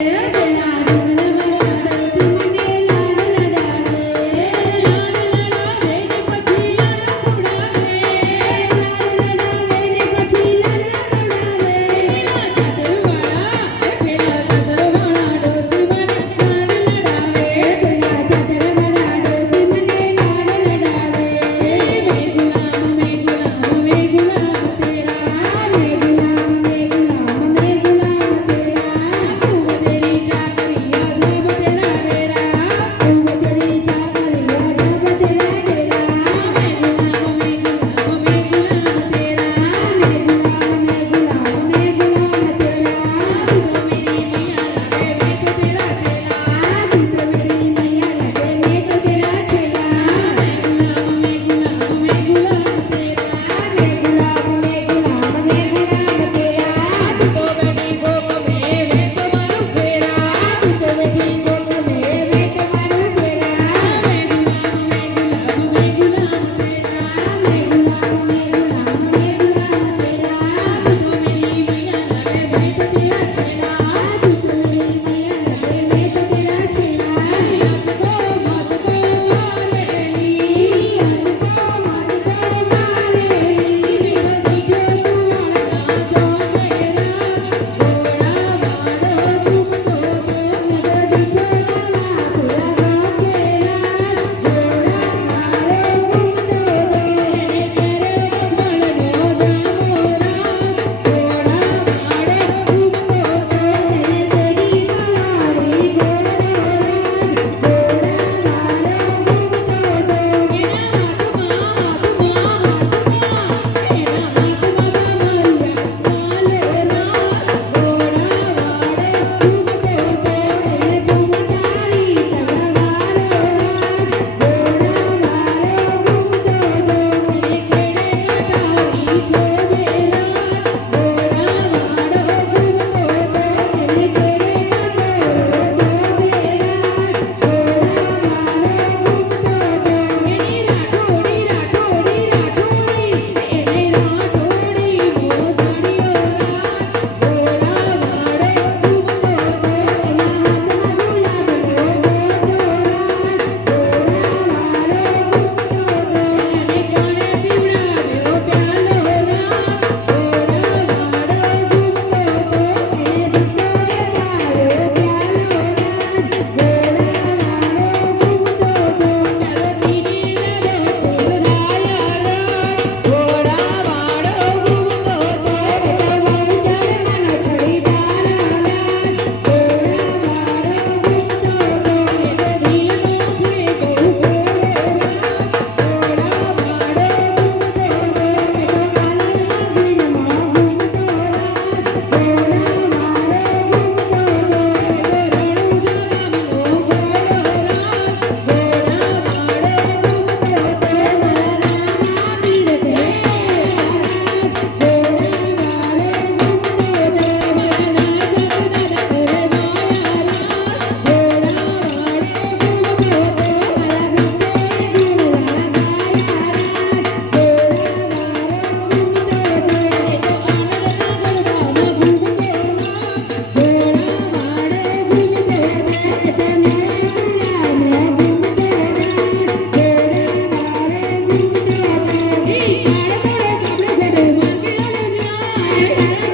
네, Yeah.